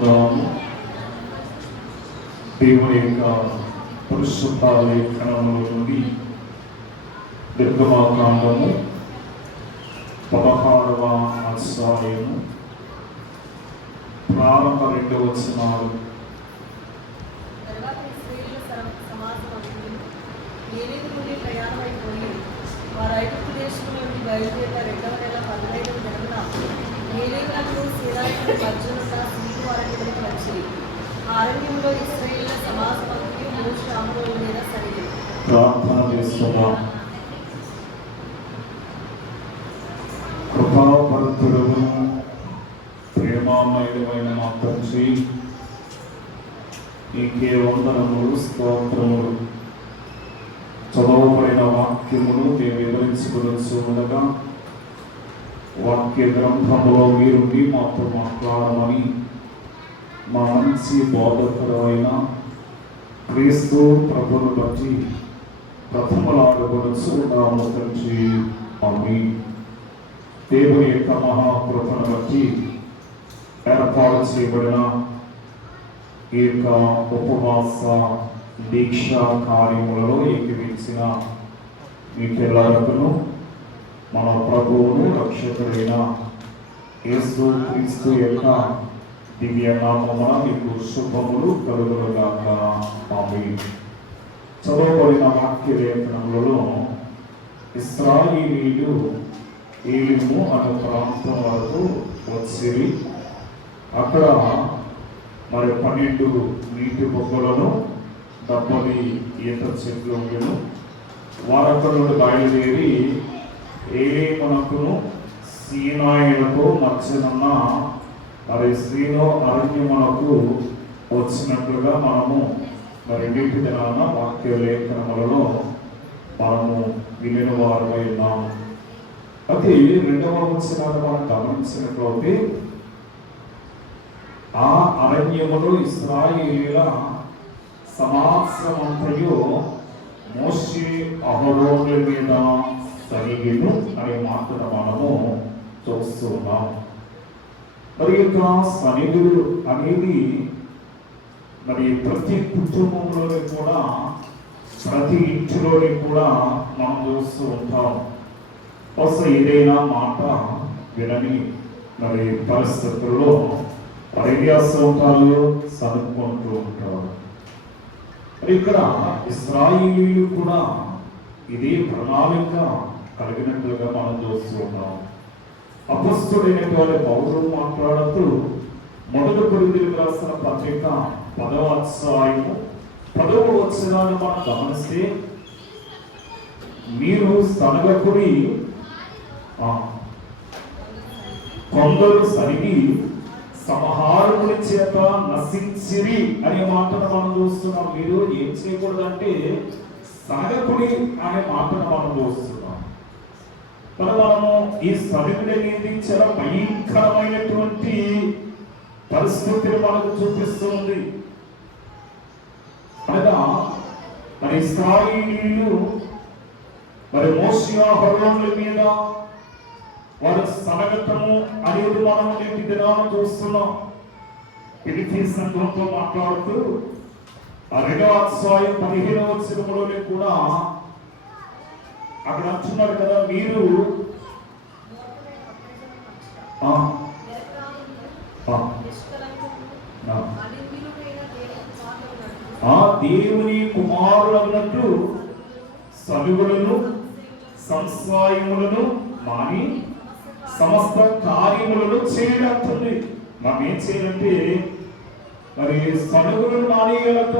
చదువుదాము. దేవుని యొక్క పరిశుద్ధ లేఖనముల నుండి నిర్గమాకాండము 16వ అధ్యాయము ప్రారంభ 2 వచనాలు. వారు ఐగుప్తు దేశం నుండి బయలుదేరిన 2వ నెల 15వ దినమున ఏలీయులకు సీనాయికు మధ్యనున్న సీటు అరణ్యములకు వచ్చింది. ఆ అరణ్యంలో ఇశ్రాయేలీయుల సమాజమంతయు మోషే ఆమోనుల మీద సరిగి ప్రార్థన చేస్తున్నాం. కృపాపరుతుడను ప్రేమామయుడైన మా తండ్రి, నీకే వందనములు, స్తోత్రములు. చదవబడిన వాక్యమును మేము వివరించుకునగా వాక్య గ్రంథములో మీరుండి మాతో మాట్లాడమని మా మంచి బోధకుడైన క్రీస్తు ప్రభువును బట్టి ప్రథమలాడబడుచున్నాము తండ్రి. ఆమేన్. దేవుని యొక్క మహాకృపను బట్టి ఏర్పాటు చేయబడిన ఈ యొక్క ఉపవాస దీక్షా కార్యములలో ఏకీవించిన మీకెల్లరకును మన ప్రభువును రక్షకుడైన యేసు క్రీస్తు యొక్క దివ్య నామమున మీకు శుభములు కలుగునుగాక. ఆమేన్. చదవబడిన వాక్య లేఖనములలో ఇశ్రాయేలీయులు ఏలీము అనే ప్రాంతం వరకు వచ్చిరి. అక్కడ మరి 12 నీటి బొగ్గలను 70 ఈత చెట్లు ఉండెను. వారక్కడ నుండి బయలుదేరి ఏలీమునకును సీనాయిలకు మధ్యనున్న మరి సీనో అరణ్యమునకు వచ్చినట్లుగా మనము మరి 2 దినాన వాక్య లేఖనములలో మనము వినిన వారమై ఉన్నాము. అది 2వ వచనాన్ని మనం గమనించినట్లయితే, ఆ అరణ్యములో ఇశ్రాయేలీయుల సమాజమంతయు మోషే అహరోనుల మీద సరిగెను అనే మాటను మనము చూస్తూ ఉన్నాం. మరి యొక్క సన్నిధులు అనేది మరి ప్రతి కుటుంబంలోని కూడా, ప్రతి ఇంటిలోని కూడా మనం చూస్తూ ఉంటాం. బహుశా ఏదైనా మాట వినని మరి పరిస్థితుల్లో పర్యాసంతాలు చదువుకుంటూ ఉంటారు. మరి ఇక్కడ ఇశ్రాయేలీయులు కూడా ఇదే ప్రణాళిక కలిగినట్లుగా మనం చూస్తూ ఉన్నాం. అపొస్తలుడైనటువంటి పౌలు మాట్లాడుతూ 1 కొరింథీయులకు రాసిన పత్రిక 10వ అధ్యాయము 10వ వచనాన్ని మనం గమనిస్తే, మీరు సనగకుడి, కొందరు సరిగి సంహారముల చేత నశించిరి అనే మాటను మనం చూస్తున్నాం. మీరు ఏం చేయకూడదంటే సనగకుడి అనే మాటను మనం చూస్తున్నాం. మనము ఈ సరిగుడి అనేది చాలా భయంకరమైనటువంటి పరిస్థితిని మనకు చూపిస్తుంది. అనగా మరి ఇశ్రాయేలీయులు మరి మోషే అహరోనుల మీద వారు సనగతము అనేది మనం 2 దినాలు చూస్తున్నాం. ఫిలిప్పీ సంఘంతో మాట్లాడుతూ 2వ అధ్యాయం 15వ వచనంలోనే కూడా అక్కడ అంటున్నారు కదా, మీరు దేవుని కుమారులు అన్నట్టు సలుగులను సంశయములను మాని సమస్త కార్యములను చేయడంతుంది. మనం ఏం చేయాలంటే మరి సలుగులను మానేయాలట.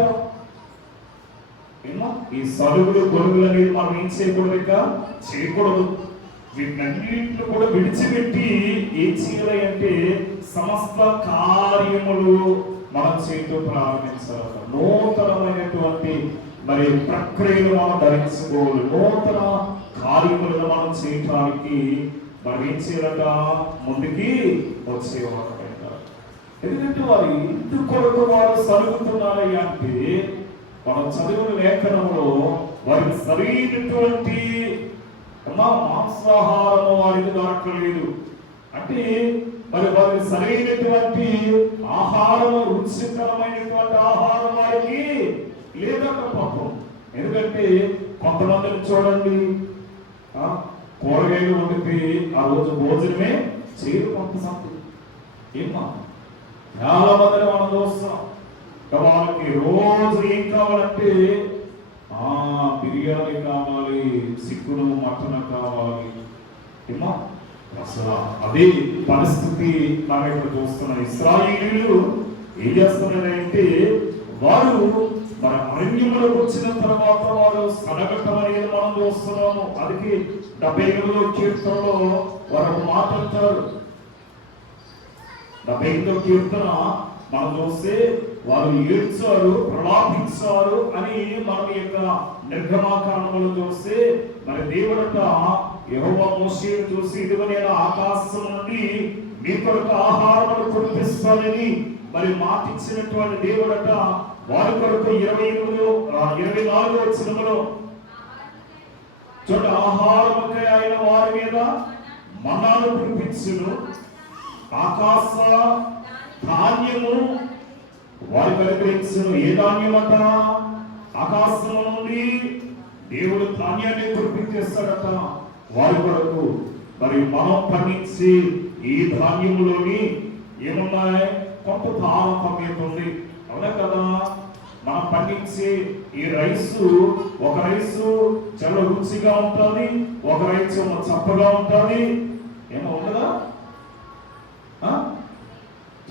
ఈ సలుగులు గొడుగులు అనేది మనం ఏం చేయకూడదు. వీటన్నింటిని కూడా విడిచిపెట్టి ఏం చేయాలి అంటే సమస్త కార్యములు మనం చేయటం ప్రారంభించాలి. నూతనమైనటువంటి మరి ప్రక్రియలు మనం ధరించుకోవాలి. నూతన కార్యములను మనం చేయటానికి మనం ఏం చేయాలట, ముందుకి వచ్చేవాళ్ళ. ఎందుకంటే వారు ఇంటి కొరకు వారు సరుగుతున్నారయ్యా అంటే, మనం చదివిన లేఖనంలో వారికి సరైనటువంటి మాంసాహారము వారికి దొరకలేదు. అంటే మరి వారికి సరైనటువంటి ఆహారం, రుచికరమైనటువంటి ఆహారం వారికి లేదట పాపం. ఎందుకంటే కొంతమందిని చూడండి, కూరగాయలు వండితే ఆ రోజు భోజనమే చేయరు కొంతమంది. ఏమా చాలా మందిని మనం చూస్తాం. వాళ్ళకి రోజు ఏం కావాలంటే బిర్యానీ కావాలి, చిక్కుడు మటన్ కావాలి. ఏమా అసలు అదే పరిస్థితి మనం ఇక్కడ చూస్తున్నాం. ఇశ్రాయేలీయులు ఏం చేస్తున్నారంటే వారు మన అరణ్యములకు వచ్చిన తర్వాత వారు సనగటం అనేది మనం చూస్తున్నాము. అందుకే 78వ కీర్తనలో వారు ఒక మాట అంటారు. 78వ కీర్తన మనం చూస్తే వారు ఏడ్చారు, ప్రలాపించారు అని మనం యొక్క నిర్గమాకాండములో చూస్తే మరి దేవుడట యెహోవా మోషేను చూసి, ఇదిగో నేను ఆకాశం నుండి మీ కొరకు ఆహారమును కురిపిస్తానని మరి మాట ఇచ్చినటువంటి దేవుడట వారి కొరకు 24వ వచనములో చూడండి, ఆహారముకై ఆయన వారి మీద మన్నాను కురిపించును, ఆకాశ ధాన్యము వారికి అనుగ్రహించును. ఏ ధాన్యమట? ఆకాశము నుండి దేవుడు ధాన్యాన్ని కురిపించేస్తాడట వారి కొరకు. మరి మనం పండించి ఈ ధాన్యములోని ఏమున్నాయి? కొంత తారతమ్యం ఉంది, అవునా కదా? మనం పండించే ఈ రైసు, ఒక రైసు చాలా రుచిగా ఉంటుంది, ఒక రైసు చప్పగా ఉంటుంది. ఏమో ఉండదా?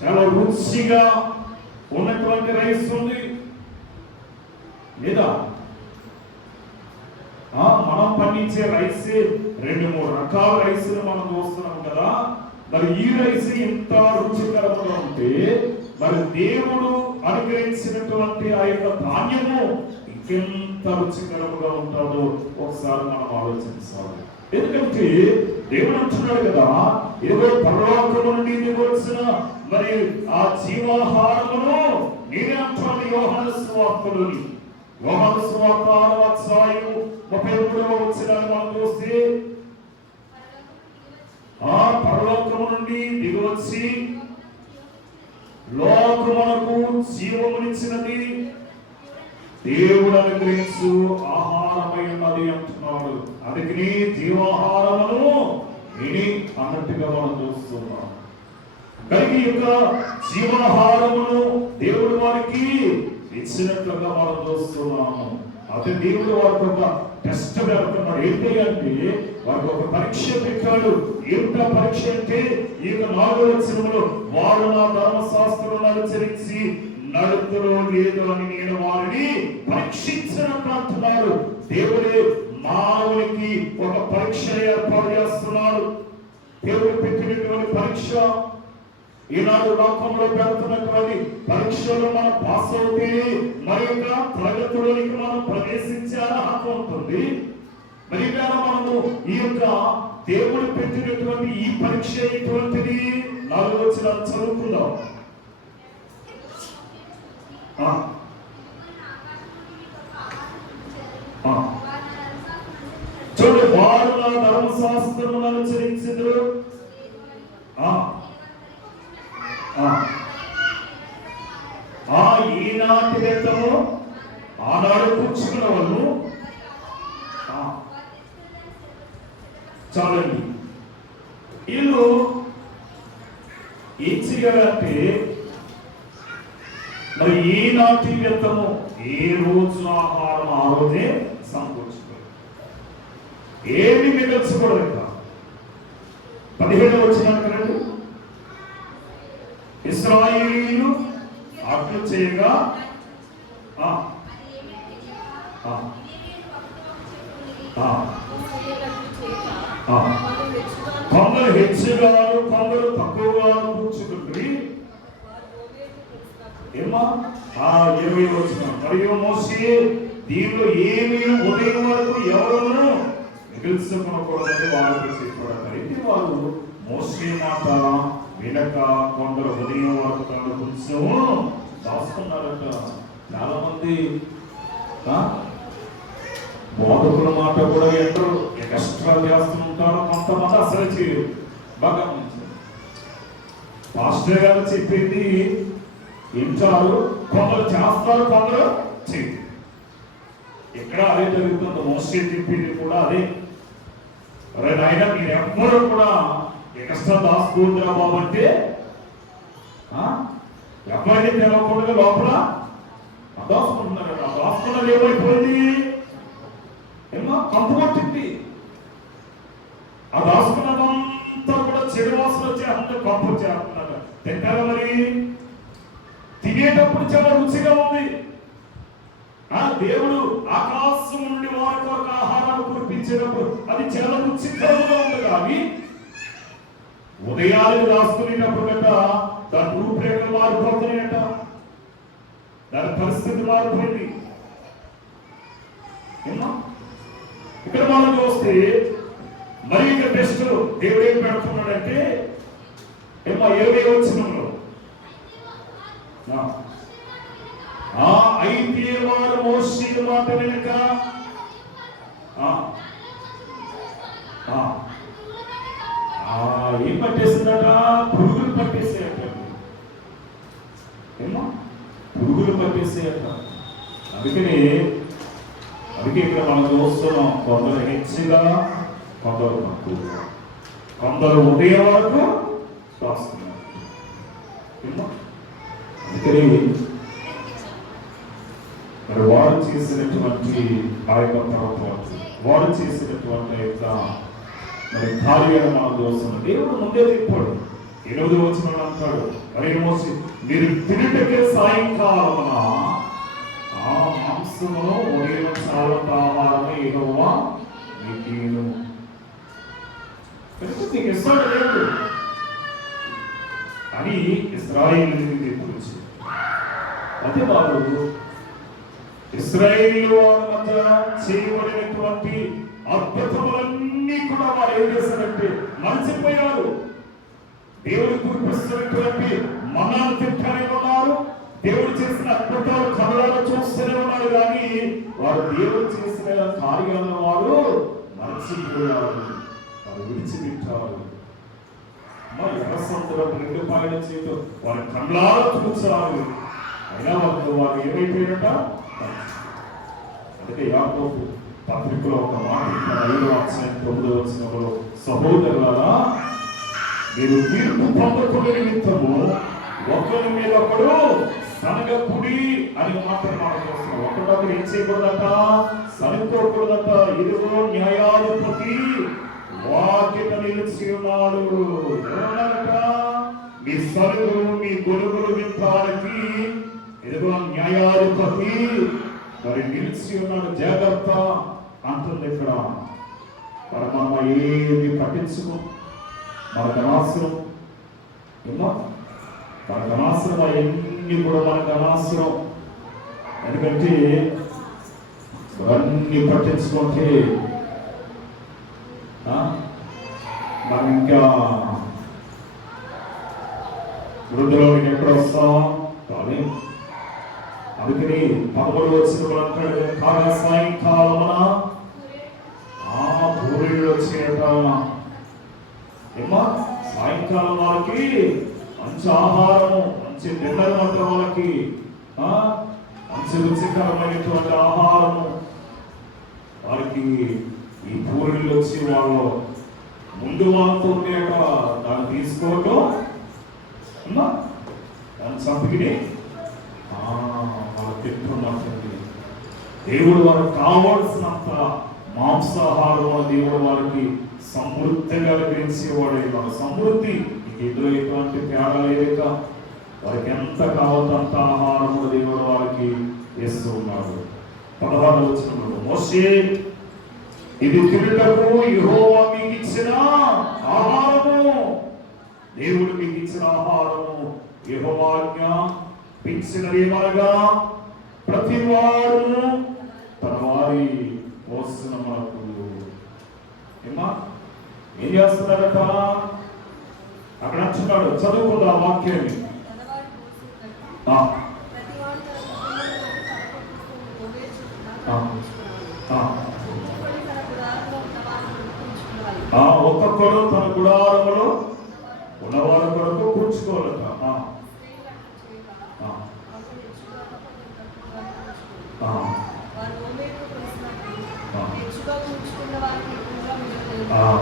చాలా రుచిగా ఉన్నటువంటి రైస్ ఉంది లేదా? మనం పండించే రైస్ 2-3 రకాల రైస్లు మనం చూస్తున్నాం కదా. మరి ఈ రైస్ ఎంత రుచికరంగా ఉంటే మరి దేవుడు అనుగ్రహించినటువంటి ఆ యొక్క ధాన్యము ఇంకెంత రుచికరంగా ఉంటుందో ఒకసారి మనం ఆలోచించాలి. ఎందుకంటే దేవుడు అంటున్నాడు కదా, ఏదో పరలోకము నుండి దిగి వచ్చిన మరి ఆ జీవాహారమును నేనే అంటున్నాను. యోహాను సువార్తలోని యోహాను సువార్త 6వ అధ్యాయము 33వ వచనాన్ని మనం చూస్తే, ఆ పరలోకము నుండి దిగి వచ్చి లోకమునకు జీవమునిచ్చినది దేవుడు అనుగ్రహించు ఆహారమై ఉన్నది అంటున్నాడు. అందుకని జీవాహారమును నేనే అన్నట్టుగా మనం చూస్తున్నాం. కనుక ఈ యొక్క జీవాహారమును దేవుడు వారికి ఇచ్చినట్లుగా మనం చూస్తున్నాము. అదే దేవుడు వారికి ఒక టెస్ట్ పెడుతున్నాడు. ఏంటి అంటే వారికి ఒక పరీక్ష పెట్టాడు. ఏమిటా పరీక్ష అంటే ఈ 4వ వచనంలో వారు నా ధర్మశాస్త్రం అనుసరించి నడుతులో లేదు అని నేను వారిని పరీక్షించినట్టు అంటున్నారు. దేవుడే మానవునికి ఒక పరీక్ష ఏర్పాటు చేస్తున్నాడు. దేవుడు పెట్టినటువంటి పరీక్ష, ఈనాడు లోకంలో పెడుతున్నటువంటి పరీక్షలు మనం పాస్ అవుతే మరి యొక్క తరగతిలోనికి మనం ప్రవేశించే అర్హత ఉంటుంది. మరి మనము ఈ యొక్క దేవుడు పెట్టినటువంటి ఈ పరీక్ష ఎటువంటిది? 4వ వచనం చదువుకుందాం. చూడు, వారు నా ధర్మశాస్త్రమును అనుసరించుదురు. ఈనాటి వేతము ఆనాడు కూర్చుకున్న వాళ్ళు చాలండి. వీళ్ళు ఏం చేయాలంటే మరి ఈనాటి వేతము ఏ రోజు ఆహారం ఆ రోజే సమకూర్చుకోవాలి, ఏమి మిగల్చకూడదు. 17వ వచనానికి రండి. ఇశ్రాయేలీయులు అట్లు చేయగా కొందరు హెచ్చుగాను కొందరు తక్కువగాను కూర్చుకుంటుంది. ఏమా 20వ వచనం, మరియు మోషే దీనిలో ఏమీ ఉదయం వరకు ఎవరును మిగిల్చుకోకూడదని వారికి చెప్పాడు. ఇది వారు మోషే మాట వినక కొందరు ఉదయం వరకు తాను కొంచెం దాచుకున్నారట. చాలా మంది బోధకుల మాట కూడా ఎందరో ఎక్స్ట్రా చేస్తుంటారు, కొంతమంది అసలు చేయరు. బాగా పాస్టర్ గారు చెప్పింది వింటారు, కొందరు చేస్తారు, కొందరు చేయరు. ఇక్కడ అదే జరుగుతుంది. మోసే చెప్పింది కూడా అదే. అరే నాయన, మీరెవ్వరూ కూడా ఎక్స్ట్రా దాచుకుంటున్నా బాబు అంటే ఎవరికి తెలవకుండా లోపల దాచుకుంటున్నారు. ఆ దాచుకున్నది ఏమైపోయింది? ఏమో కంపు కొట్టింది. ఆ దాచుకున్నదంతా కూడా చెడు వాసన వచ్చి అందరూ కంపు చేస్తున్నారు. తింటారా మరి? తినేటప్పుడు చాలా రుచిగా ఉంది. దేవుడు ఆకాశం నుండి వారికి ఒక ఆహారాన్ని కురిపించేటప్పుడు అది చాలా రుచికరంగా ఉంది. కానీ ఉదయాన్ని దాచుకునేటప్పుడు గట్ట దాని రూపురేఖలు మారిపోతున్నాయట, దాని పరిస్థితి మారిపోయింది. ఇక్కడ మనం చూస్తే మరి ఇక బెస్ట్ దేవుడు ఏం పెడుతున్నాడంటే 20వ వచనంలో అయితే వారు మోషే మాట వెనుక ఏం పట్టేసిందట? పురుగులు పట్టేసాయట. ఏమో పురుగులు పట్టేసాయట. అందుకే ఇక్కడ మనం చూస్తున్నాం, కొందరు హెచ్చుగా, కొందరు తక్కువగా, కొందరు ఉదయం వరకు రాస్తున్నారు. అందుకని మరి వారు చేసినటువంటి ఆ యొక్క పొరపాటు, వారు చేసినటువంటి యొక్క మరి కార్యాలు మనం చూస్తున్నాం. దేవుడు ముందే చెప్పాడు. 8వ వచనంలో అంటాడు, మరి మోసి మీరు తిరుటకే సాయంకాలమున ఆ మాంసమును ఉదయం చాలంత ఆహారమే యెహోవా మీకియ్యును. నీకు ఇస్తాడు దేవుడు అని ఇశ్రాయేలుని గురించి. అదే బాబు, ఇశ్రాయేలు వారి మధ్య చేయబడినటువంటి అద్భుతములన్నీ కూడా వారు ఏం చేశారంటే మర్చిపోయారు. దేవుడు కురిపిస్తున్నటువంటి మన్నాను తింటానే ఉన్నారు, దేవుడు చేసిన అద్భుతాలు కళ్ళలో చూస్తూనే ఉన్నారు. కానీ వారు దేవుడు చేసిన కార్యాలను వారు మర్చిపోయారు, వారు విడిచిపెట్టారు. ఎర్రసముద్రం 2 పాయల చేతు వారి కళ్ళాలు చూచారు, అయినా వారు ఏమైపోయారట? అందుకే యాకోబు పత్రికలో ఒక మాట 5వ అధ్యాయం 9వ వచనంలో, సహోదరులారా మీరు తీర్పు పొందకునే నిమిత్తము ఒకరి మీద ఒకడు సనగకుడి అని మాత్రం మాట్లాడుతున్నాం. ఒకడొకరు ఏం చేయకూడదట? సనుకోకూడదట. ఇదిగో న్యాయాధిపతి వాకిట నిలిచి ఉన్నాడు. ఏమన్నారట? మీ సరుకులు మీ గొలుగులు వింటానికి ఇదిగో న్యాయాధిపతి మరి నిలిచి ఉన్నాడు, జాగ్రత్త అంటుంది ఇక్కడ. మరి మనం ఏది పట్టించుకో, మనకు అనవసరం. ఏమో మనకు అనవసరం, అవన్నీ కూడా మనకు అనవసరం. ఎందుకంటే అన్నీ పట్టించుకుంటే మనం ఇంకా వృద్ధులోకి ఎక్కడ వస్తాం కానీ. అందుకని 11వ వచనంలో అంటాడు, కాగా సాయంకాలమున ఆ పూరీలు వచ్చేట. ఏమా సాయంకాలం వాళ్ళకి మంచి ఆహారము, మంచి డిన్నర్ వంట, వాళ్ళకి మంచి రుచికరమైనటువంటి ఆహారము, వారికి ఈ పూరీలు వచ్చి వాళ్ళు ముందు వాళ్ళతో ఉండేట. దాన్ని తీసుకోవటం దాన్ని చంపికిని వాళ్ళకి తింటున్నట్టుంది. దేవుడు వారికి కావాల్సినంత మాంసాహారం దేవుడు వారికి సమృద్ధిగా గ్రహించేవాడే. వాళ్ళ సమృద్ధి ఇందులో ఎటువంటి తేడా లేక వారికి ఎంత కావాలో అంత ఆహారము దేవుడు వారికి ఇస్తూ ఉన్నాడు. 16వ వచనంలో, మోషే ఇది తిరుటకు యెహోవా మీకు ఇచ్చిన ఆహారము. దేవుడు మీకు ఇచ్చిన ఆహారము యెహోవా ఆజ్ఞాపించినదేమనగా ప్రతి వాడును తన వారి పోషణ మనకు. ఏం చేస్తున్నారట? అక్కడ అంటున్నాడు, చదువుకుందా వాక్యాన్ని. ఒక్కొక్కడు తన గుడారములో ఉన్నవారి కొరకు కూర్చుకోవాలి. తెచ్చుకోవాలట.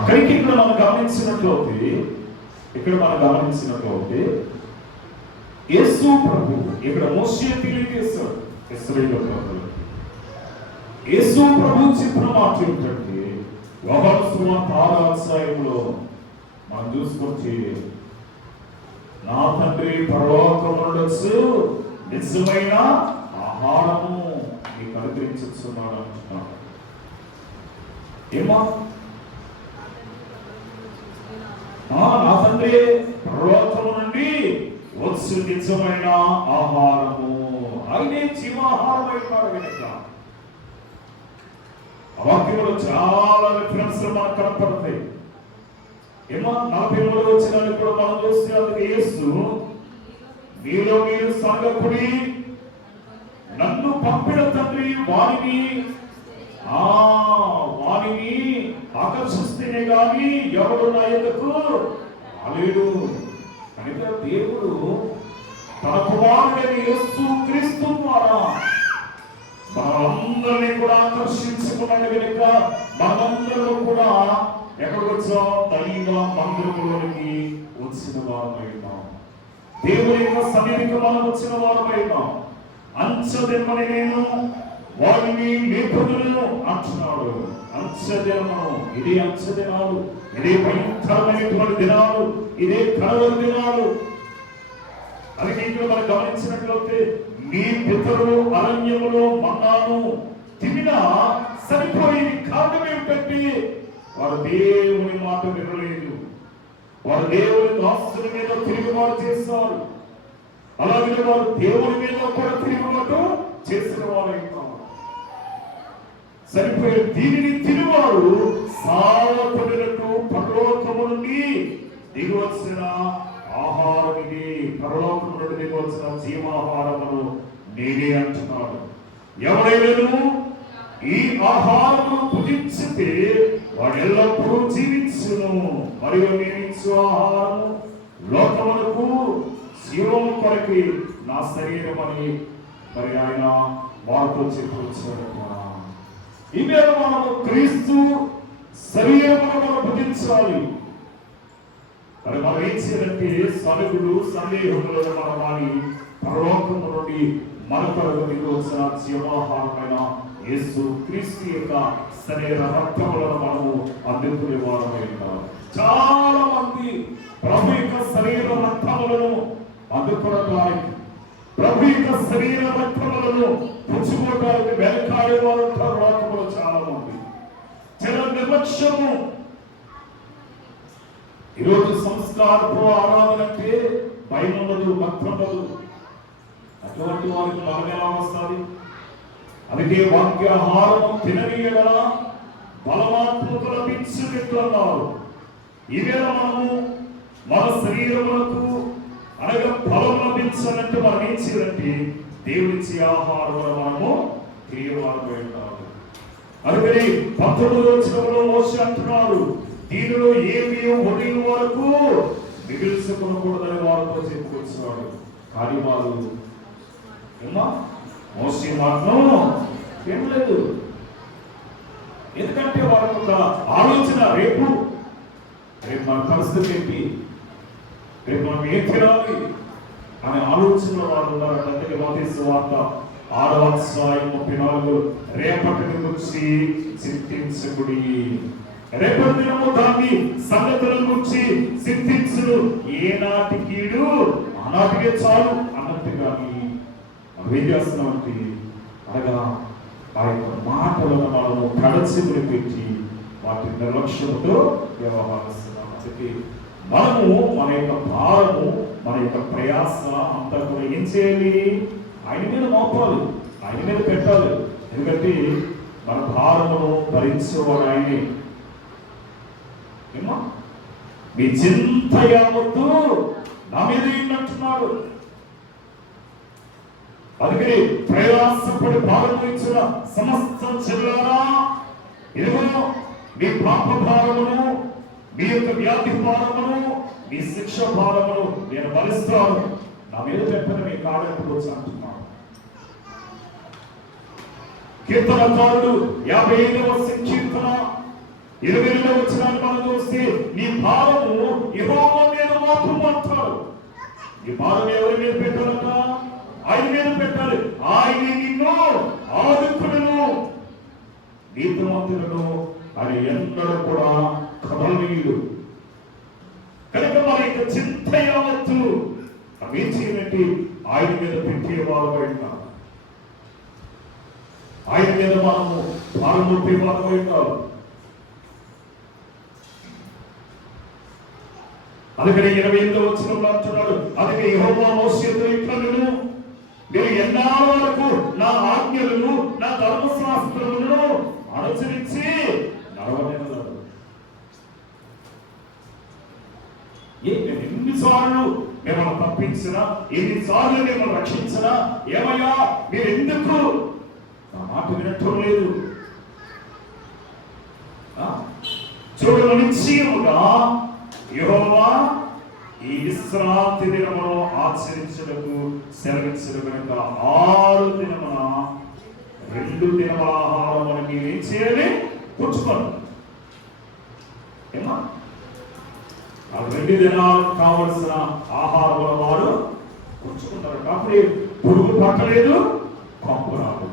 కనుక ఇక్కడ మనం గమనించినట్లయితే యేసు ప్రభు ఇక్కడ మోషే తెలియజేశాడు ఇశ్రాయేలు ప్రజలకు. యేసు ప్రభు చెప్పిన మాట ఏమిటంటే యోహాను సువార్త 6వ అధ్యాయంలో మనం చూసుకుంటే నా తండ్రి పరలోకమునుండొచ్చు నిజమైన ఆహారము నీకు అనుగ్రహించుచున్నాడు అంటున్నాడు. ఏమా నా తండ్రి పరలోకము నుండి వచ్చు నిజమైన ఆహారము, ఆయనే జీవాహారం అయినాడు. వెనక వాక్యంలో చాలా రిఫరెన్స్ మనకు కనపడతాయి. ఏమో 43వ వచనాన్ని కూడా మనం చూస్తే అందుకు యేసు మీలో మీరు సాగకుడి, నన్ను పంపిన తండ్రి వారిని ఆకర్షిస్తేనే గాని ఎవరు నా యొద్దకు రాలేడు. కనుక దేవుడు తన కుమారుడైన యేసు క్రీస్తు ద్వారా మనందరినీ కూడా ఆకర్షించుకున్నాడు. కనుక మనందరూ కూడా ఎక్కడికి వచ్చాం? దైవ మందిరములోనికి వచ్చిన వారమైనాం. దేవుని యొక్క సన్నిధికి మనం వచ్చిన వారమైనాం. అంచెదిమ్మని నేను వారిని లేపదును అంటున్నాడు. అంచెదినము, ఇదే అంచెదినాలు, ఇదే భయంకరమైనటువంటి దినాలు, ఇదే కలవర దినాలు. అందుకే ఇక్కడ మనం గమనించినట్లయితే మీ పితరులు అరణ్యములో మన్నాను తినినా సరిపోయింది. కారణం ఏమిటంటే వారు దేవుని మాట వినలేదు. వారు దేవుని దాసుల మీద తిరుగుబాటు చేస్తారు. అలాగే వారు దేవుని మీద కూడా తిరుగుబాటు చేసిన వారైనా సరిపోయే దీనిని తిరువారు సావకొడినట్టు పరలోకము నుండి దిగివచ్చిన ఆహారం ఇది. పరలోకము నుండి దిగివచ్చిన జీవాహారమును నేనే అంటున్నాడు. ఎవరైనా ఈ ఆహారమును భుజించితే వాడు ఎల్లప్పుడూ జీవించును. మరియు నేను ఇచ్చు ఆహారము లోకమునకు జీవము కొరకి నా శరీరం అని మరి ఆయన వారితో చెప్పొచ్చాడు. ఇవే మనము క్రీస్తు శరీరమును మనం భుజించాలి. మరి మనం ఏం చేయాలంటే సలుగులు సందేహములను మన వారి పరలోకము నుండి మన కొరకు దిగివచ్చిన జీవాహారమైన యేసు క్రీస్తు యొక్క శరీర రక్తములను మనము అందుకునే వారమైనాం. చాలా మంది ప్రభు యొక్క శరీర రక్తములను అందుకోవడానికి, ప్రభు యొక్క శరీర రక్తములను పుచ్చుకోవడానికి వెనకాడే వారు లోకములో చాలా మంది. చాలా నిర్లక్ష్యము. ఈరోజు సంస్కారపు ఆరాధన అంటే భయం ఉండదు, భక్తి ఉండదు. అటువంటి వారికి బలం ఎలా వస్తుంది? అందుకే వాక్యాహారము తిననీయగల బలమాత్మకు లభించుకుంటున్నారు. ఇవేళ మనము మన శరీరములకు అనగా బలం లభించాలంటే మనం ఏం చేయాలంటే దేవుడిచ్చే ఆహారం మనము తిరిగివారు. అందుకని 19వ వచనంలో మోషే అంటున్నాడు, దీనిలో ఏమీ వదిలిన వరకు మిగిల్చుకోకూడదని వారితో చెప్పుకొచ్చాడు. కానీ వారు మోసే మాటను ఏం లేదు. ఎందుకంటే వారి యొక్క ఆలోచన రేపు మన పరిస్థితి ఏంటి, రేపు మనం ఏం తినాలి అనే ఆలోచనలో వారు ఉన్నారంటే మత్తయి సువార్త 6వ అధ్యాయం 34 రేపటిని గురించి చింతించకుడి. రేపటి దినము దాన్ని సంగతుల గురించి చింతించుడు, ఏనాటి కీడు ఆనాటికే చాలు అన్నట్టుగా మనం ఏం చేస్తున్నామంటే అనగా ఆ యొక్క మాటలను మనము కడచిని పెట్టి వాటి నిర్లక్ష్యంతో వ్యవహరిస్తున్నాం. అందుకే మనము మన యొక్క భారము, మన యొక్క ప్రయాస అంతా కూడా ఏం చేయాలి? ఆయన మీద మోపాలి, ఆయన మీద పెట్టాలి. ఎందుకంటే మన భారమును భరించేవాడు ఆయనే. ఏమో మీ చింత యావత్తు నా మీద ఏంటంటున్నాడు. అందుకని ప్రయాసపడి భారమించిన సమస్త చెల్లారా, ఇదిగో మీ పాప భారమును, మీ యొక్క వ్యాధి భారమును నీ శిక్ష భారమును నేను భరిస్తాను, నా మీద పెట్టని మీ కాడెప్పుడు వచ్చి అంటున్నాను. కీర్తనకారుడు 55వ సంకీర్తన 20వ వచనాన్ని మనం చూస్తే నీ భారము యెహోవా మీద మోపుము అంటారు. ఈ భారం ఎవరి మీద పెట్టాలట? ఆయన మీద పెట్టాలి. ఆయన నిన్ను ఆదుకును, నీతిమంతులను ఆయన ఎన్నడూ కూడా కదలనీయుడు. కనుక మన యొక్క చింత యావత్తు అవి చేయనట్టు ఆయన మీద పెట్టేవారు అయినా, ఆయన మీద మనము భారం మోపేవారు అయినా. అందుకని 28వ వచనంలో అంటున్నాడు, అందుకే యెహోవా మోషేతో ఇట్లా మీరు ఎన్నాళ్ళ వరకు నా ఆజ్ఞలను నా ధర్మశాస్త్రములను అనుసరించి నడవనేన్నారు. ఎన్నిసార్లు మిమ్మల్ని తప్పించినా, ఎన్నిసార్లు మిమ్మల్ని రక్షించినా, ఏమయ్యా మీరు ఎందుకు నా మాట వినటం లేదు? చూడని నిశ్చయముగా యెహోవా ఈ విశ్రాంతి దినమును ఆచరించుటకు సెలవించడం కనుక 6 దినమున 2 దినముల ఆహారం మనకి ఏం చేయాలి? కూర్చుకోండి. ఏమా ఆ 2 దినాలకు కావలసిన ఆహారం వారు కూర్చుకుంటారు. కాబట్టి పురుగు పట్టలేదు, కొంపు రాదు.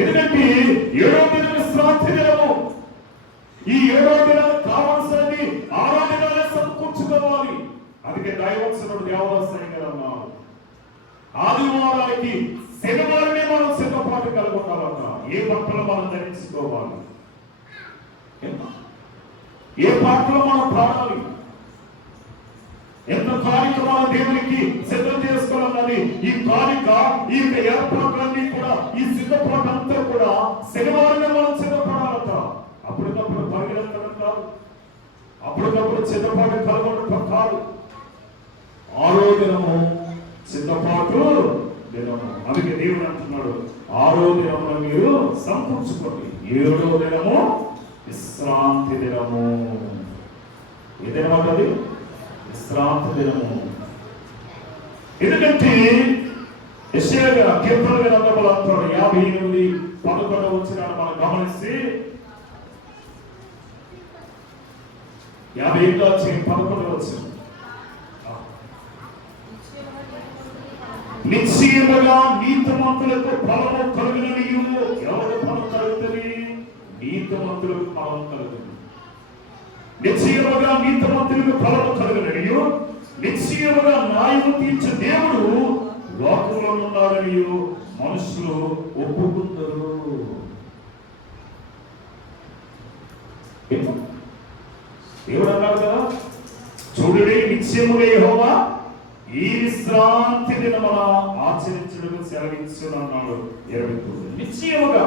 ఎందుకంటే 7వ దిన విశ్రాంతి దినము. ఈ 7వ దినాలకు కావాల్సినది 6వ దినాలే సమకూర్చుకోవాలి. అందుకే దైవోత్సవుడు దేవదాసయ్య గారు అన్నారు, ఆదివారానికి శనివారమే మనం సిద్ధపాటు కలుగుతామట. ఏ బట్టలు మనం ధరించుకోవాలి, ఏ పాటలు మనం పాడాలి, ఎంత కార్యక్రమాలు దేవునికి సిద్ధం చేసుకోవాలన్నది ఈ కారిక, ఈ ఏర్పాట్లన్నీ కూడా, ఈ సిద్ధపాటు అంతా కూడా శనివారమే మనం సిద్ధపడాలట. అప్పటికప్పుడు పరిగెత్తడం కాదు, అప్పటికప్పుడు సిద్ధపాటు కలగడం కాదు. 6వ దినము సిద్ధపాటు దినము. అందుకే దేవుడు అంటున్నాడు, 6వ దినమున మీరు సమకూర్చుకోండి, 7వ దినము విశ్రాంతి దినము. ఏ దినం అది? విశ్రాంతి దినము. ఎందుకంటే యెషయా కీర్తన గ్రంథంలో అంటాడు, 58:11 వచనాన్ని మనం గమనిస్తే, 58:11 వచనం, నిశ్చయముగా నీతిమంతులకు ఫలము కలుగుననియు. ఎవరు ఫలం కలుగుతుంది? నీతిమంతులకు ఫలం కలుగుతుంది. నిశ్చయముగా నీతిమంతులకు ఫలము కలుగుననియు, నిశ్చయముగా న్యాయము తీర్చే దేవుడు లోకంలో ఉన్నాడనియు మనుషులు ఒప్పుకుందరు. దేవుడు అన్నాడు కదా, చూడుడే నిశ్చయముగా యెహోవా ఈ విశ్రాంతి దినమున ఆచరించడం సెలవించున్నాడు. 29 నిశ్చయముగా.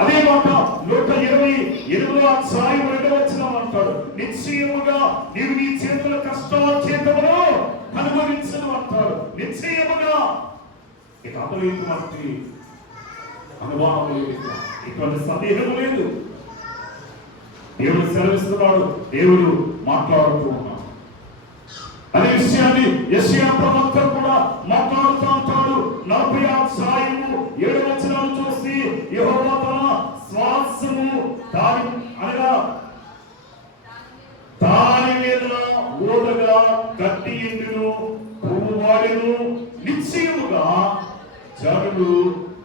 అదే మాట 128వ అధ్యాయం 2వ వచనం అంటాడు, నిశ్చయముగా నీవు నీ చేతుల కష్టాల చేతమును అనుభవించను అంటాడు. నిశ్చయముగా. ఇక అందులో ఎటువంటి అనుమానం లేదు, ఎటువంటి సందేహం లేదు. దేవుడు సెలవిస్తున్నాడు, దేవుడు మాట్లాడుతూ ఉన్నాడు. అదే విషయాన్ని యెషయా ప్రవక్త కూడా మాట్లాడుతూ ఉంటాడు. 40వ అధ్యాయము 7వ వచనాలు చూసి, యెహోవా తన శ్వాసము దాని మీద ఊదగా గడ్డి ఎండును, పువ్వు వాడెను. నిశ్చయముగా జనులు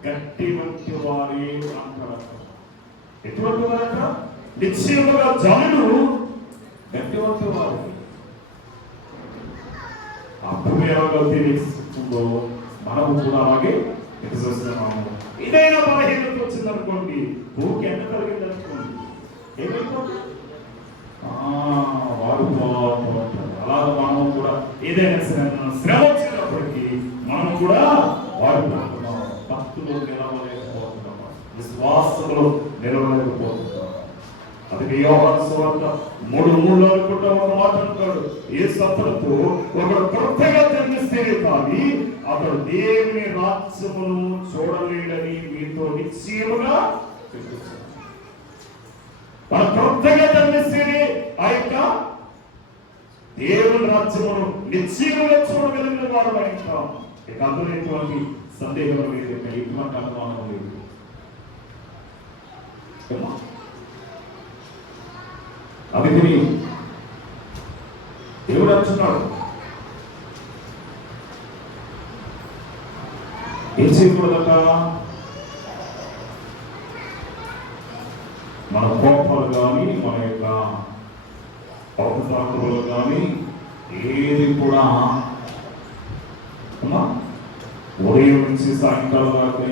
గట్టి వంటి వారి అంటారు. ఎటువంటి వారట? నిశ్చయముగా జనులు గట్టి వంటి వారు. ఆ భూమి ఎవరో తెలియస్తుందో మనము కూడా అలాగే ఎదురుస్తున్నాము. ఏదైనా బలహీనత వచ్చిందనుకోండి, భూమికి ఎంత కలిగింది అనుకోండి, ఏమైపోతుంది? అలాగే మనము కూడా ఏదైనా శ్రమ వచ్చినప్పటికీ మనం కూడా వాడిపోతున్నాం. భక్తులు నిలవలేకపోతున్నాం, విశ్వాసంలో నిలవలేకపోతున్నాం. అది యోహాను సువార్త 3:3 అనుకుంటా ఒక మాట అంటాడు, ఏ సత్తులతో ఒకడు కొత్తగా జన్మిస్తేనే కానీ అతడు దేవుని రాజ్యమును చూడలేడని మీతో నిశ్చయముగా చెప్తున్నాను. మన కొత్తగా జన్మిస్తేనే ఆ యొక్క దేవుని రాజ్యమును నిశ్చయముగా చూడగలిగిన వారు ఉంటాం. ఇక అందులో ఎటువంటి సందేహం లేదు, ఎటువంటి అనుమానం లేదు. అది తిని దేవుడు అంటున్నాడు, ఏం చేయకూడదట? మన కోపాలు కానీ మన యొక్క అవసరాలు కానీ ఏది కూడా ఉదయం నుంచి సాయంకాలం దాకా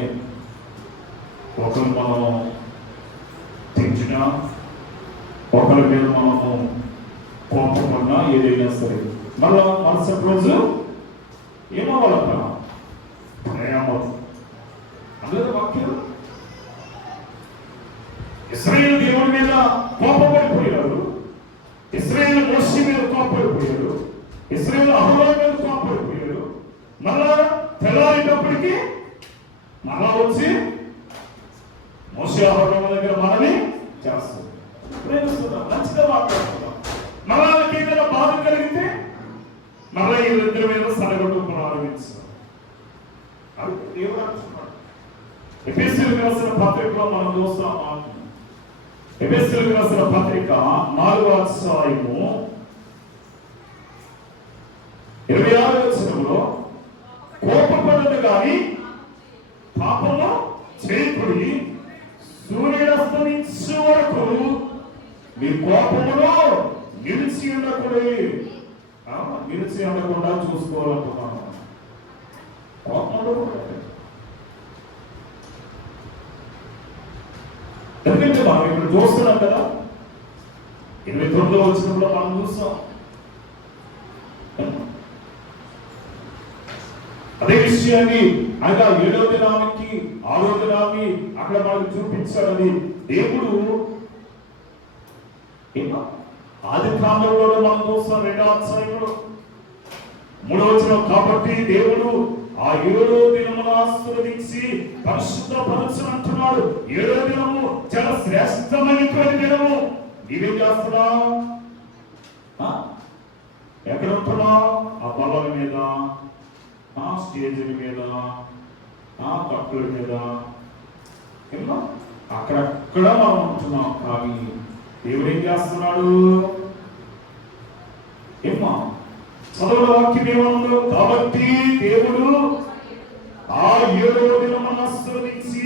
ఒకరు మనం తెచ్చినా, ఒకరి మీద మనము కోపపడినా, ఏదైనా సరే మళ్ళా మరుసటి రోజు ఏమవ్వాలట? ప్రేమ. అందరూ వాక్యం ఇశ్రాయేలు దేవుడి మీద కోపపడిపోయారు, ఇశ్రాయేలు మోషే మీద కోపపడిపోయారు, ఇశ్రాయేలు అహరోను మీద కోపపడిపోయారు. మళ్ళా తెల్లారేటప్పటికి మళ్ళా వచ్చి మోషే అహరోను దగ్గర మనని చేస్తారు, ప్రేమిస్తున్నాం, మంచిగా మాట్లాడుతున్నాం. మళ్ళా ఏదైనా బాధ కలిగితే మళ్ళా ఈ ఇద్దరి మీద సరగొట్టు ప్రారంభించారు. అది దేవుడు అంటున్నాడు. ఎఫెసీయులకు రాసిన పత్రికలో మనం చూస్తాం. ఎఫెసీయులకు రాసిన పత్రిక 4వ అధ్యాయము 26వ వచనంలో, కోపపడదు కానీ పాపము చేయకుడి, సూర్యుడు అస్తమించే వరకు మీ కోపములో నిలిచి ఉండకూడదు. నిలిచి ఉండకుండా చూసుకోవాలనుకున్నాను. ఎందుకంటే మనం ఇప్పుడు చూస్తున్నాం కదా, 29వ వచనంలో మనం చూస్తాం. అదే విషయాన్ని అనగా 7వ దినానికి 6వ దినాన్ని అక్కడ మనకు చూపించాలని దేవుడు ఆది కాలంలో మనం చూస్తాం. 2వ అధ్యాయంలో 3వ వచనం, కాబట్టి దేవుడు ఆ 7వ దినమును ఆశీర్వదించి పరిశుద్ధపరచునంటున్నాడు. 7వ దినము చాలా శ్రేష్టమైనటువంటి దినము. నీవేం చేస్తున్నావు? ఎక్కడ ఉంటున్నావు? ఆ బల్ల మీద, ఆ స్టేజీల మీద, ఆ కప్పుల మీద, అక్కడక్కడ మనం ఉంటున్నాం. కానీ దేవుడు ఏం చేస్తున్నాడు? ఏమా చదువుల వాక్యం ఏమన్నా? కాబట్టి దేవుడు ఆ 7వ దినమును ఆశీర్వదించి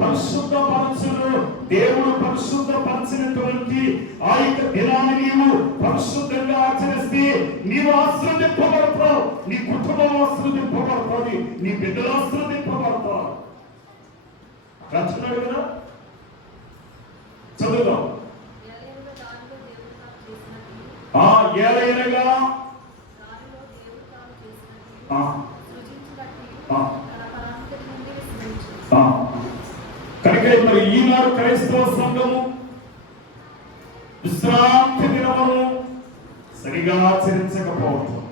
పరిశుద్ధపరచును. దేవుడు పరిశుద్ధపరచినటువంటి ఆ యొక్క దినాన్ని నీవు పరిశుద్ధంగా ఆచరిస్తే నీవు ఆశీర్వదింపబడతావు, నీ కుటుంబం ఆశీర్వదింపబడుతుంది, నీ బిడ్డలు ఆశీర్వదింపబడతావు. రచున్నాడు కదా, చదువుదాం. ఏలైనగా కనుక మరి ఈనాడు క్రైస్తవ సంఘము విశ్రాంతి దినమును సరిగా ఆచరించకపోవటం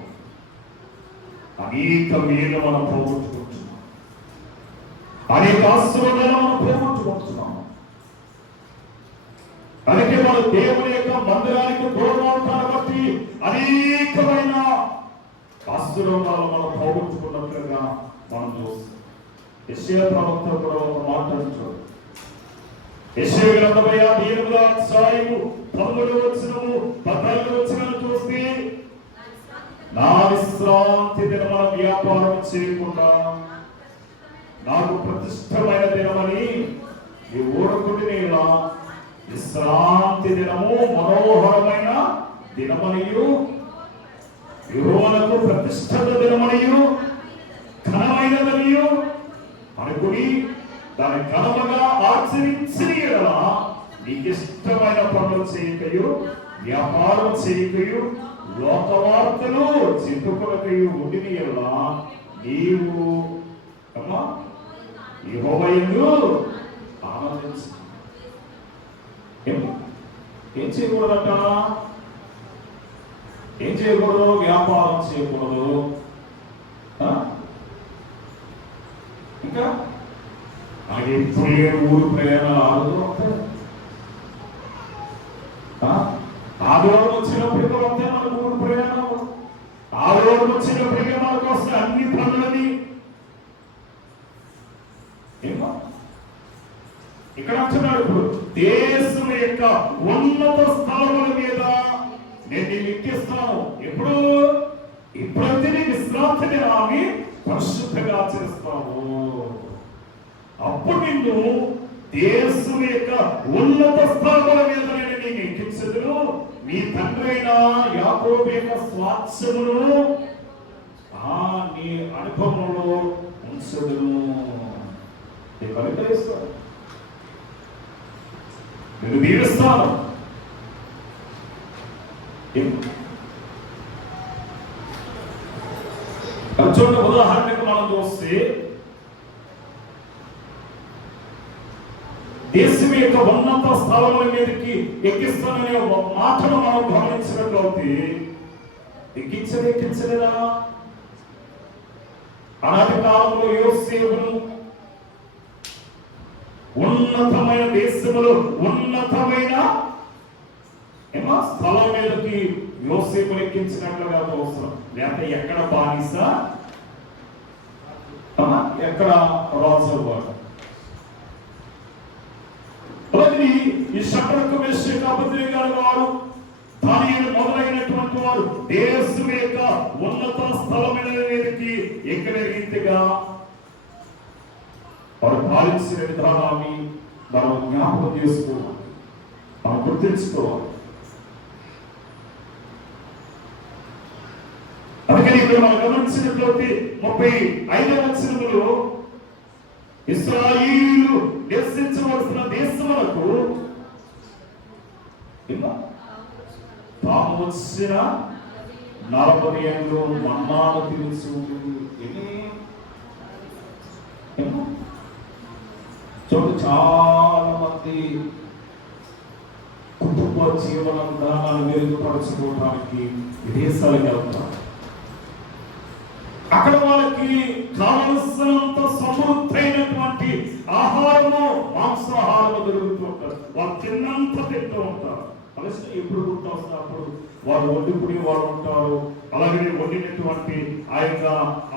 అనేక మేలు మనం పోగొట్టుకుంటున్నాం, అనేక ఆశీర్వాదాలు మనం పోగొట్టుకుంటున్నాం. అందుకే మన దేవుని యొక్క మందిరానికి దూరం అవుతారు బట్టి అనేకమైన ఆశీర్వాదాలు మనం పోగొట్టుకున్నట్లుగా మనం చూస్తాం. యెషయా ప్రవక్త కూడా ఒక మాట అంటాడు. యెషయా గ్రంథం 58వ అధ్యాయము 13వ వచనము 14వ వచనం చూస్తే, నా విశ్రాంతి దినమున వ్యాపారం చేయకుండా నాకు ప్రతిష్టమైన దినమని ఈ ఊరకుండినేలా విశ్రాంతి దినము మనోహరమైన దినమనియు యెహోవాకు ప్రతిష్ఠిత దినమనియు ఘనమైనదనియు అనుకుని దాని ఘనముగా ఆచరించిన యెడల నీకు ఇష్టమైన పనులు చేయకయు, వ్యాపారం చేయకయు, లోకవార్తలు చెప్పుకొనకయు ఉండిన యెడల నీవు యెహోవాయందు ఆనందించు. ఏం చేయకూడదట? ఏం చేయకూడదు? వ్యాపారం చేయకూడదు. ఇంకా మనకి ఎప్పుడే ఊరు ప్రయాణాలు ఆదివారం వచ్చినప్పుడు వస్తే మనకు ఊరు ప్రయాణం ఇక్కడ అంటున్నాడు, ఇప్పుడు దేశం యొక్క ఉన్నత స్థలముల మీద నేను నిన్ను ఎక్కిస్తాను. ఎప్పుడు? ఎప్పుడైతే నీ విశ్రాంతి దినాన్ని పరిశుద్ధంగా ఆచరిస్తావు, అప్పుడు నిన్ను దేశం యొక్క ఉన్నత స్థలముల మీద నేను నీకు ఎక్కించదును. నీ తండ్రి అయిన యాకోబు యొక్క స్వాస్థ్యమును నీ అనుభవంలో ఉంచదును. నీకు అనుగ్రహిస్తాను, నేను దీవిస్తాను. చూడండి, ఉదాహరణకు మనం చూస్తే దేశం యొక్క ఉన్నత స్థలముల మీదకి ఎక్కిస్తాననే మాటను మనం గమనించినట్లయితే ఎక్కించలేదా? అనాది కాలంలో యోసేపును ఉన్నతమైన దేశములో ఉన్నతమైన స్థలం మీదకి యోసేపును ఎక్కించినట్లుగా అవసరం. లేకపోతే ఎక్కడ బానిస, ఎక్కడ రాజువాడు. ఈ శత్రుకు మెషక్ అబద్ధిగాడు వారు, దానియేలు మొదలైనటువంటి వారు దేశం యొక్క ఉన్నత స్థలమైన మీదకి ఎక్కడ రీతిగా వారు పాలించిన విధానాన్ని మనం జ్ఞాపకం చేసుకోవాలి, మనం గుర్తించుకోవాలి. అందుకని ఇక్కడ మనం గమనించినట్లయితే 35వ వచనములో ఇశ్రాయేలు నివసించవలసిన దేశములకు తాము వచ్చిన 40 ఏళ్ళు మన్నాను తినిచు. చూడు, చాలా మంది కుటుంబ జీవన విధానాలు మెరుగుపరచుకోవడానికి విదేశాలకు వెళ్తారు. అక్కడ వాళ్ళకి కావలసినంత సమృద్ధైనటువంటి ఆహారము, మాంసాహారము దొరుకుతూ ఉంటారు. వాళ్ళు తిన్నంత తింటూ ఉంటారు. కలిసి ఎప్పుడు గుర్తొస్తే అప్పుడు వారు వండుకుని వారు ఉంటారు. అలాగే వండినటువంటి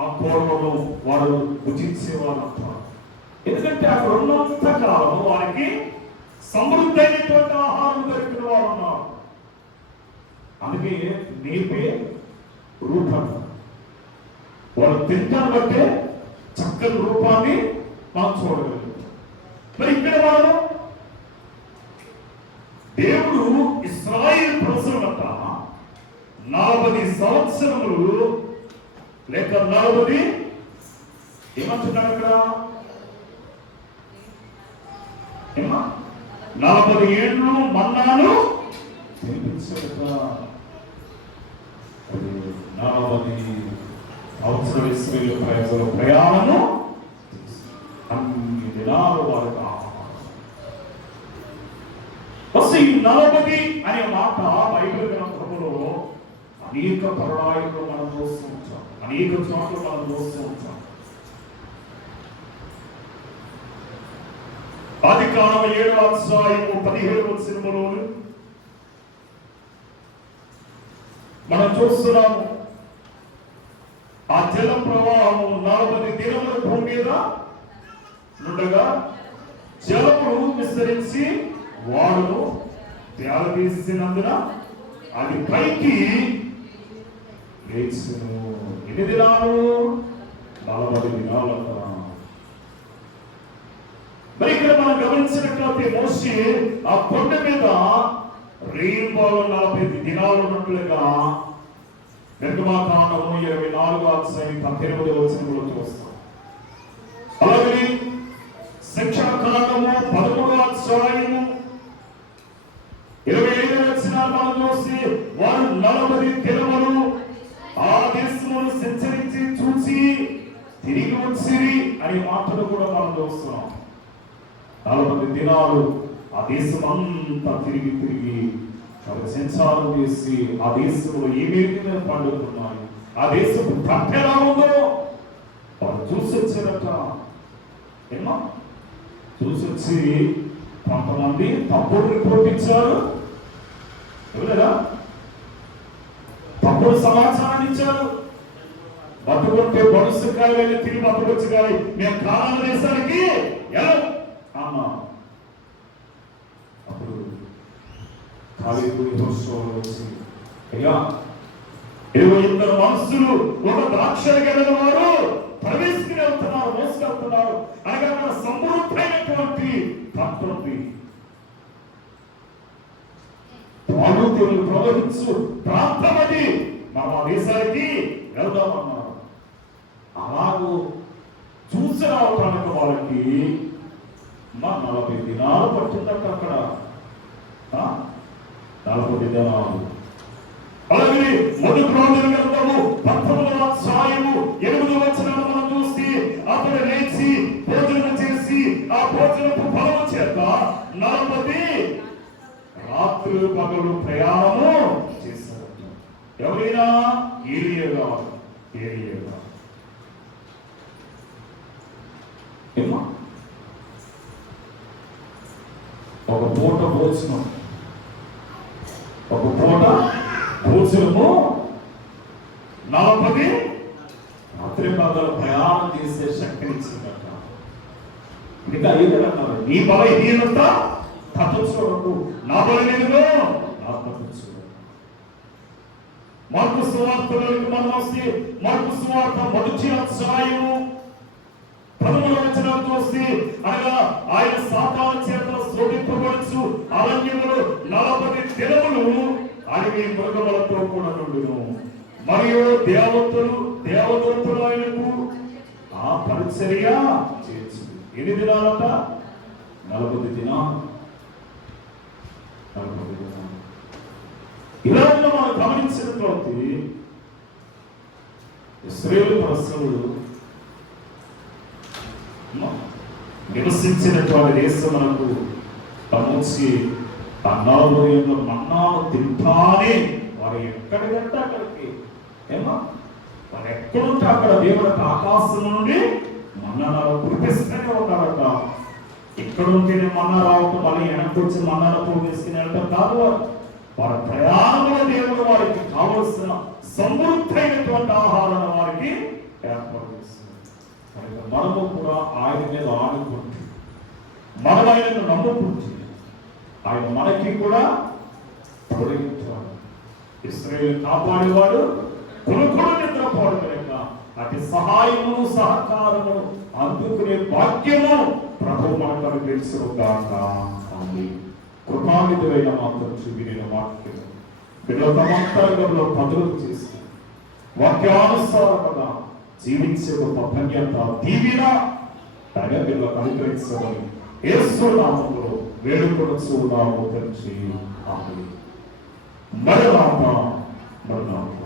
ఆ కూరలను వారు భుజించేవారు ఉంటారు. ఎందుకంటే అక్కడ ఉన్నంత కాలం వారికి సమృద్ధైనటువంటి ఆహారం దొరికిన వారు ఉన్నారు. అందుకే నేపే రూపం వాళ్ళు తింటాను బట్టే చక్కని రూపాన్ని మనం చూడగలుగుతాం. మరి ఇక్కడ వాళ్ళు దేవుడు ఇశ్రాయేలు ప్రజలంట 40 సంవత్సరములు లేక 40 ఏమంటున్నాడు ఇక్కడ? 40 ఏళ్ళు మన్నాను తినిపించట. 40 సంవత్సరం ఇశ్రాయేలు ప్రజల ప్రయాణము అన్ని దినాలు వారు ఈ 40 అనే మాట బైబిల్ గ్రంథంలో అనేక పర్యాయాలు మనం చూస్తూ ఉంటాం, అనేక చోట్ల మనం చూస్తూ ఉంటాం. ఆదికాండం 7వ అధ్యాయము 17వ వచనములో మనం చూస్తున్నాము. ఆ జల ప్రవాహము 40 దినముల భూమి మీద ఉండగా జలములు విస్తరించి వాడును తేలదీసినందున అది పైకి లేచును. ఎన్ని దినాలు? 40 దినాలు. మరి ఇక్కడ మనం గమనించినట్లయితే మోషే ఆ కొండ మీద రేయింబాలు 40 దినాలు ఉన్నట్లుగా నిర్గమాకాండము 24వ అధ్యాయం 18వ వచనంలో చూస్తాం. అలాగే శిక్షాకాండము 13వ అధ్యాయము 25వ వచనాలు మనం చూసి వారు 40 దినములు ఆ దేశమును సంచరించి చూసి తిరిగి వచ్చిరి అనే మాటలు కూడా మనం చూస్తున్నాం. 40 దినాలు ఆ దేశం అంతా తిరిగి సంచారం చేసి ఆ దేశంలో ఏమేమి పండుతున్నాయి, ఆ దేశం పంట ఎలా ఉందో వాళ్ళు చూసి వచ్చారట. ఏమో చూసి వచ్చి కొంతమంది తప్పుడు రిపోర్ట్ ఇచ్చారు, ఎవరైనా తప్పుడు సమాచారాన్ని ఇచ్చారు. బతుకుంటే బడుసుకాయ వెళ్ళి తిరిగి బతుకొచ్చి కానీ మేము కాలం దేశానికి ఎలా అన్నా అప్పుడు కాలేబు యెహోషువ వచ్చి, అయ్యా, 22 మనుషులు ఒక ద్రాక్షల గెలని వారు ప్రవేశికుని వెళ్తున్నారు, మోసుకెళ్తున్నారు అనగా మన సమృద్ధమైనటువంటి పంట ఉంది, పాలు తేనెలు ప్రవహించు ప్రాంతం అది, మనం ఆ దేశానికి వెళ్దామన్నారు. అలాగూ చూసి రావటానికి వాళ్ళకి 40 దినాలు పట్టిందట. అక్కడ 40 దినాలు. అలాగే మొదటి రోజున వెళ్తాము 19వ అధ్యాయము 8వ వచనాన్ని మనం చూస్తే, అతడు లేచి భోజనం చేసి ఆ భోజనపు ఫలము చేత 40 రాత్రులు పగలు ప్రయాణము చేశారట. ఎవరైనా ఏలియా ఏమా ఒక పూట భోజనం, ఒక పూట భోజనము 40 రాత్రి పగలు ప్రయాణం చేసే శక్తినిచ్చిందట. ఇంకా ఏదన్నారు, నీ బలహీనత తప్పించుకోవద్దు, నా బలహీనలో నా తప్పించుకోవద్దు. మార్కు సువార్తలోకి మనం వస్తే, మార్కు సువార్త 1వ అధ్యాయము 13వ వచనం చూస్తే, అనగా ఆయన సాతాను చేత శోధింపబడుచు అరణ్యములో 40 దినములు అడవి మృగములతో కూడా నుండును. మరియు దేవదూతలు ఆయనకు ఆ పరిచర్య చేయొచ్చు. ఎన్ని దినాలట? 40 దినాలు. ఇలాంటి మనం గమనించినట్లయితే ఇశ్రాయేలు ప్రజలు నివసించినటువంటి దేశం మనకు తమొచ్చి ఆ 40 ఏళ్ళ మన్నాను తింటానే వారు ఎక్కడికంటే అక్కడికి, ఏమో వారు ఎక్కడుంటే అక్కడ దేవుడు ఆకాశం నుండి మన్నాలు కురిపిస్తూనే ఉన్నారట. ఎక్కడుంటేనే మన్నా రావటం, మళ్ళీ వెనక్కి వచ్చి మన్నాను పోగేసుకుని వెళ్ళటం కాదు. వారి ప్రయాణంలో దేవుడు వారికి కావలసిన సమృద్ధైనటువంటి ఆహారాన్ని వారికి ఏర్పాటు చేస్తున్నారు. మనము కూడా ఆయన మీద ఆడుకుంటే, మనం ఆయనను నమ్ముకుంటే, ఆయన మనకి కూడా తొలగించాడు. ఇశ్రాయేలు కాపాడేవాడు కొనుక్కుడు నిద్రపోవడం కనుక అతి సహాయమును సహకారమును అందుకునే భాగ్యము ప్రభు మనకు అనుగ్రహించును గాక. ఆమేన్. కృపానిధులైన మాత్రం చూపిన వాక్యం బిడ్డల తమంతరంగంలో పదులు చేసి వాక్యానుసారముగా జీవించే గొప్ప ధన్యత దీవెన బిడ్డలకు అనుగ్రహించమని యేసు నామములో వేడుకొనుచున్నాము తండ్రి. ఆమేన్. మరణాత